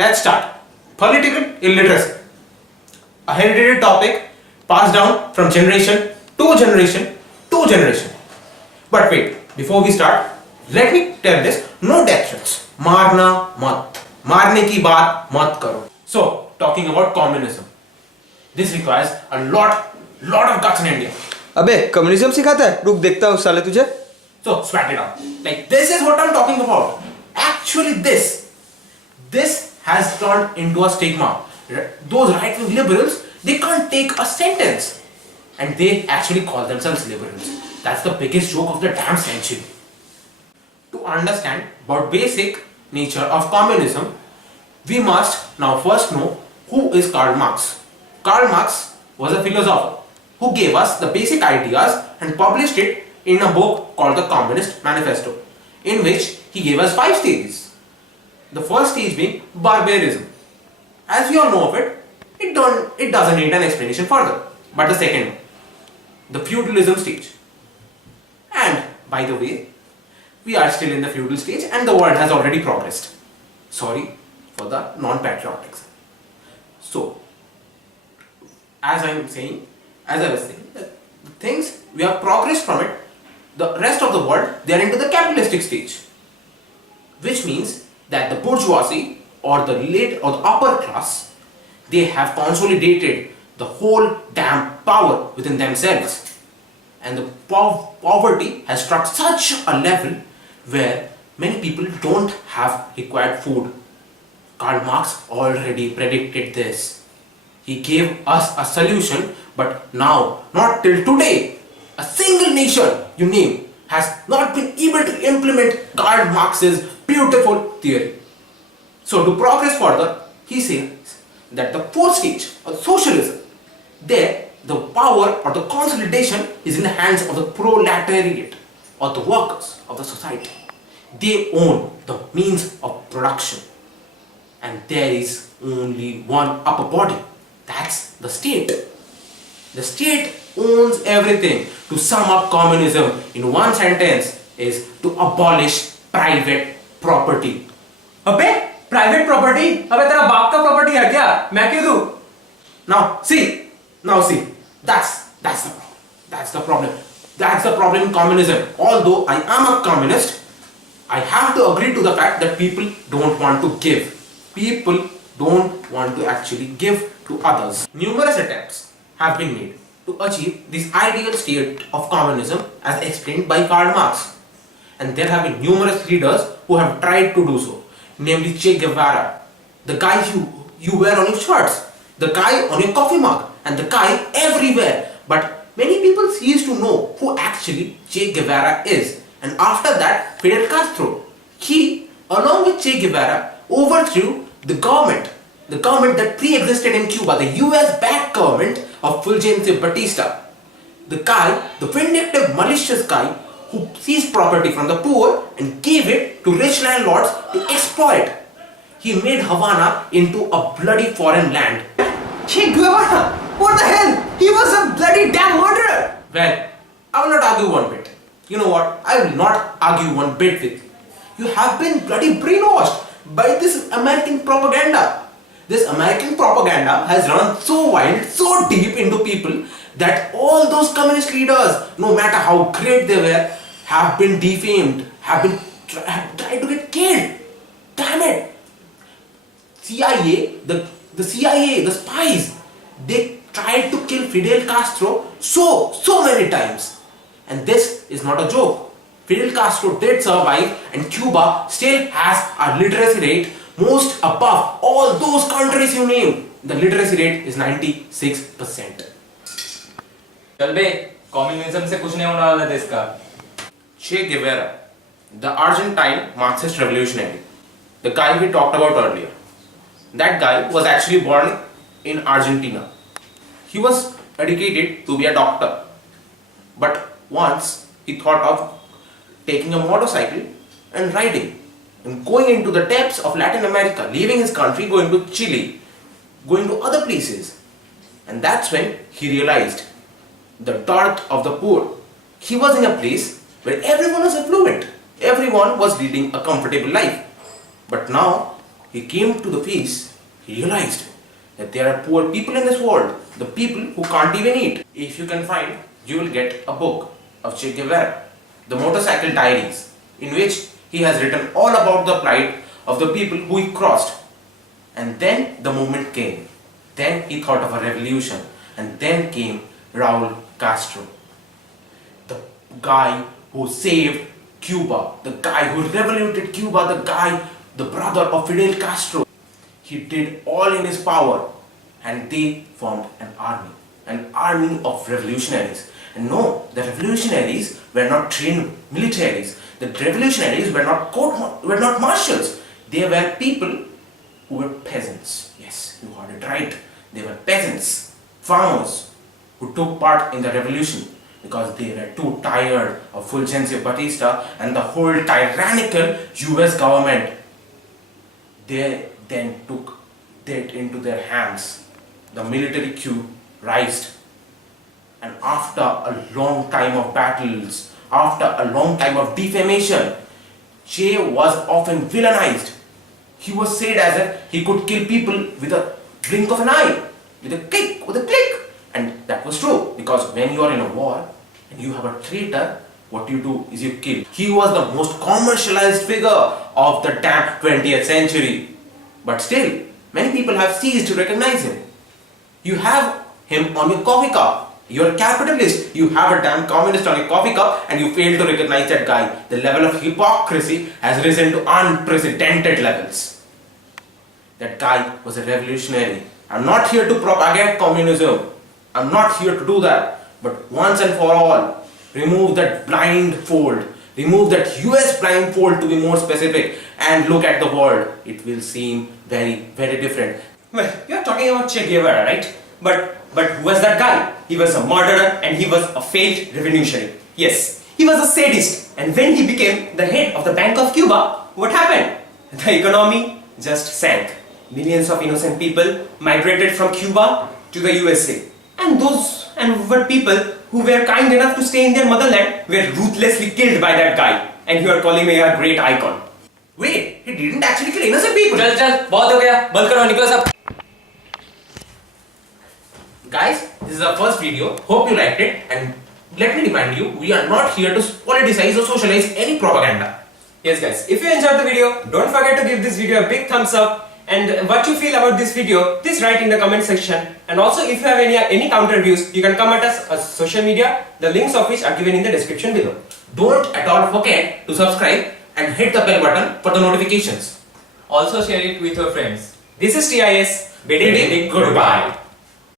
let's start. Political illiteracy. A hereditary topic passed down from generation to generation to generation. But wait, before we start, let me tell this, no death threats. Marna mat. Marne ki baat mat karo. So, talking about communism. This requires a lot of guts in India. अबे communism सिखाता है? रुक देखता हूँ साले तुझे. So, sweat it out. Like, this is what I'm talking about. Actually, this has turned into a stigma. Those right-wing liberals, they can't take a sentence. And they actually call themselves liberals. That's the biggest joke of the damn century. To understand about basic nature of communism, we must now first know who is Karl Marx. Karl Marx was a philosopher who gave us the basic ideas and published it in a book called the Communist Manifesto, in which he gave us 5 stages. The first stage being barbarism. As we all know of it, it doesn't need an explanation further. But the second one, the feudalism stage. And by the way, we are still in the feudal stage and the world has already progressed. Sorry for the non-patriotics. So, as I was saying, that the things we have progressed from it, the rest of the world, they are into the capitalistic stage, which means that the bourgeoisie or the upper class, they have consolidated the whole damn power within themselves, and the poverty has struck such a level where many people don't have required food. Karl Marx already predicted this. He gave us a solution, but now, not till today, a single nation you name has not been able to implement Karl Marx's beautiful theory. So to progress further, he says that the fourth stage of socialism, there the power or the consolidation is in the hands of the proletariat or the workers of the society. They own the means of production, and there is only one upper body, that's the state. The state owns everything. To sum up communism in one sentence is to abolish private property. अबे private property? अबे तेरा बाप का property है क्या? मैं क्यों दूं? Now see, that's the problem in communism. Although I am a communist, I have to agree to the fact that people don't want to give. People don't want to actually give to others. Numerous attempts have been made to achieve this ideal state of communism as explained by Karl Marx. And there have been numerous leaders who have tried to do so. Namely Che Guevara, the guy you wear on your shirts, the guy on your coffee mug, and the guy everywhere. But many people cease to know who actually Che Guevara is. And after that, Fidel Castro, he, along with Che Guevara, overthrew the government that pre-existed in Cuba, the US-backed government of Fulgencio Batista. The vindictive, malicious guy who seized property from the poor and gave it to rich landlords to exploit. He made Havana into a bloody foreign land. Che Guevara? What the hell? He was a bloody damn murderer! Well, I will not argue one bit. You know what? I will not argue one bit with you. You have been bloody brainwashed by this American propaganda. This American propaganda has run so wild, so deep into people that all those communist leaders, no matter how great they were, have been defamed, have tried to get killed. Damn it! The CIA, the spies, they tried to kill Fidel Castro so many times. And this is not a joke. Fidel Castro did survive, and Cuba still has a literacy rate most above all those countries you name. The literacy rate is 96%. चल बे, communism से कुछ नहीं होने वाला देश का. Che Guevara, the Argentine Marxist revolutionary, the guy we talked about earlier. That guy was actually born in Argentina. He was educated to be a doctor, but once he thought of taking a motorcycle and riding and going into the depths of Latin America, leaving his country, going to Chile, going to other places. And that's when he realized the dearth of the poor. He was in a place where everyone was affluent, everyone was leading a comfortable life. But now he came to the feast, he realized that there are poor people in this world, the people who can't even eat. If you can find, you will get a book of Che Guevara, The Motorcycle Diaries, in which he has written all about the plight of the people who he crossed. And then the movement came. Then he thought of a revolution. And then came Raul Castro, the guy who saved Cuba, the guy who revolutionized Cuba, the brother of Fidel Castro. He did all in his power, and they formed an army of revolutionaries. And no, the revolutionaries were not trained militaries. The revolutionaries were not marshals. They were people who were peasants. Yes, you heard it right. They were peasants, farmers, who took part in the revolution because they were too tired of Fulgencio Batista and the whole tyrannical US government. They then took that into their hands. The military coup rised, and after a long time of battles, after a long time of defamation, Che was often villainized. He was said as if he could kill people with a blink of an eye, with a click. And that was true, because when you are in a war and you have a traitor, what you do is you kill. He was the most commercialized figure of the damn 20th century. But still, many people have ceased to recognize him. You have him on your coffee cup. You're a capitalist. You have a damn communist on your coffee cup and you fail to recognize that guy. The level of hypocrisy has risen to unprecedented levels. That guy was a revolutionary. I'm not here to propagate communism. I'm not here to do that. But once and for all, remove that blindfold. Remove that US blindfold, to be more specific, and look at the world. It will seem very, very different. Well, you're talking about Che Guevara, right? But who was that guy? He was a murderer and he was a failed revolutionary. Yes, he was a sadist. And when he became the head of the Bank of Cuba, what happened? The economy just sank. Millions of innocent people migrated from Cuba to the USA. And were people who were kind enough to stay in their motherland were ruthlessly killed by that guy. And you are calling me a great icon. Wait, he didn't actually kill innocent people. चल बहुत हो गया बंद करो निकलो सब Guys, this is our first video. Hope you liked it, and let me remind you, we are not here to politicize or socialize any propaganda. Yes guys, if you enjoyed the video, don't forget to give this video a big thumbs up. And what you feel about this video, please write in the comment section. And also if you have any counter views, you can come at us on social media, the links of which are given in the description below. Don't at all forget to subscribe and hit the bell button for the notifications. also share it with your friends This is TIS, bidding Goodbye.